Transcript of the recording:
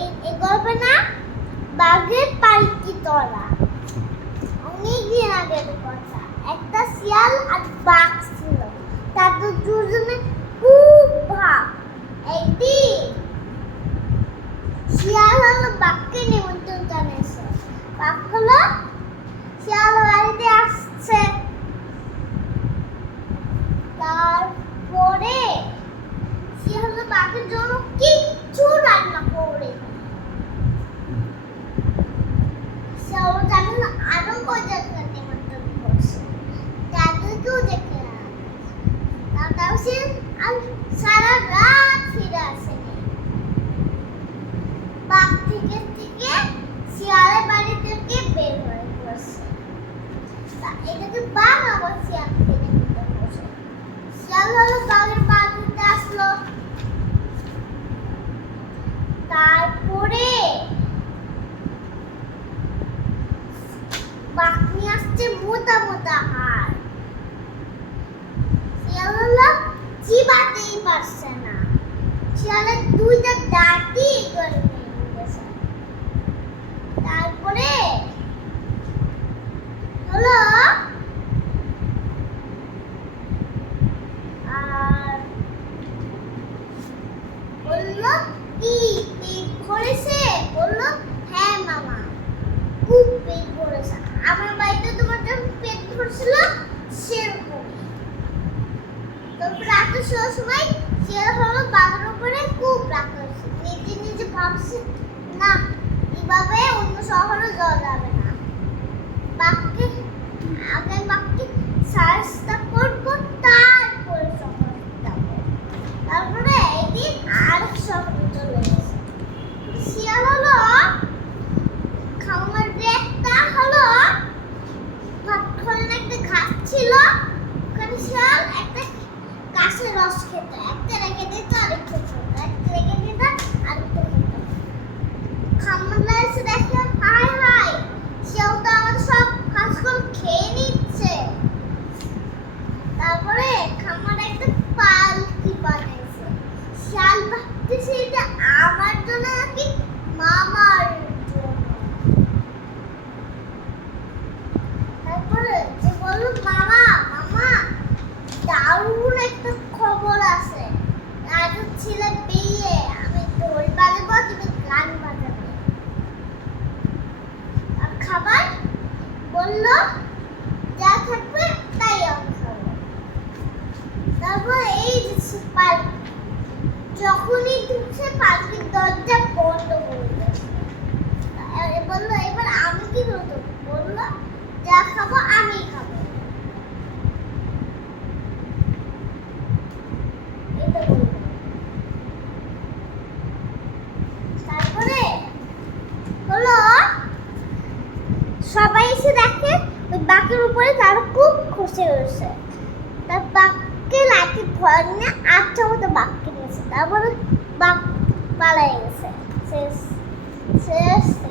এই গল্পে না বাঘের পালকি তলা। অনেক দিন আগের কথা। একটা শিয়াল আর বাঘ ছিল। তাদের দুজনে খুব ভাব। একদিন শিয়াল হলো বাঘকে নিমন্ত্রণ জানিয়েছে। বাঘ হলো শিয়াল বাড়িতে আসছে। তারপরে শিয়াল বাঘের জন্য কিচ্ছু রান্না করে শিয়াল জানে না আরো কয়জনকে নিমন্ত্রণ করছে। তাদেরকেও দেখে না। তারপর সে আর সারা রাত ফিরে আসেনি। বাঘ থেকে শিয়ালের বাড়ি থেকে বের হয়ে পড়ছে। এটাকে বাঘ আবার শিয়ালকে নিমন্ত্রণ করছে। শিয়াল হলো বাঘের পা ধরতে আসলো। তারপরে বাঘ নিয়ে আসছে মোটা মোটা হাড়। শিয়াল হলো চিবাতেই পারছে না। শিয়ালের দুইটা দাঁতই গলে গেছে। তারপরে হলো আর বললো কি পেট ভরেছে? বললো হ্যাঁ মামা, খুব পেট ভরেছে। আমার বাড়িতে তোমার যখন পেট ভরছিল সেরকম। তারপর রাতের সময় শিয়াল হলো বাঘের উপরে খুব রাগ করেছে। নিজে নিজে ভাবছে না এভাবে অন্য শহরে যাওয়া যাবে না। বাঘকে সাহায্য করবো, তারপরে শহরে যাবো। তারপরে একদিন আরেক শহরে চলে গেছে। শিয়াল হলো খামার একটা হলো ভাতখোলানো একটা ঘাস ছিল। ওখানে শিয়াল একটা গাছের রস খেত। একটা রেখে দিত আরেকটা খেত, একটা রেখে দিত আরেকটা খেত। খামারলা এসে দেখে হায় হায় শিয়াল তো আমাদের সব ঘাসগুলো খেয়ে নিচ্ছে। তারপরে খামার একটা পালকি বানাইছে। শিয়াল ভাবতেছে এটা আমার জন্য নাকি মামার জন্য। তারপরে যে বলল মামা মামা দারুণ একটা খবর আছে। রাজুর ছেলে বিয়ে, আমি ঢোল বাজাবো, তুমি গান বাজাবে। আর খাবার বললো যা থাকবে তাই আমি খাবো। তারপর এই পালকি যখনই ঢুকছে পালকির দরজা বন্ধ করে দিয়েছে। বললো এবার আমি কি করবো? বললো যা খাবো আমি খাবো। এটা বললো। তারপরে হলো সবাই এসে দেখে ওই বাঘের উপরে তারা খুব খুশি হয়েছে। তার বাঘকে লাঠি ধরে নিয়ে আচ্ছা মতো বাঘকে নিয়েছে। তারপরে বাঘ পালাই গেছে। শেষ শেষ।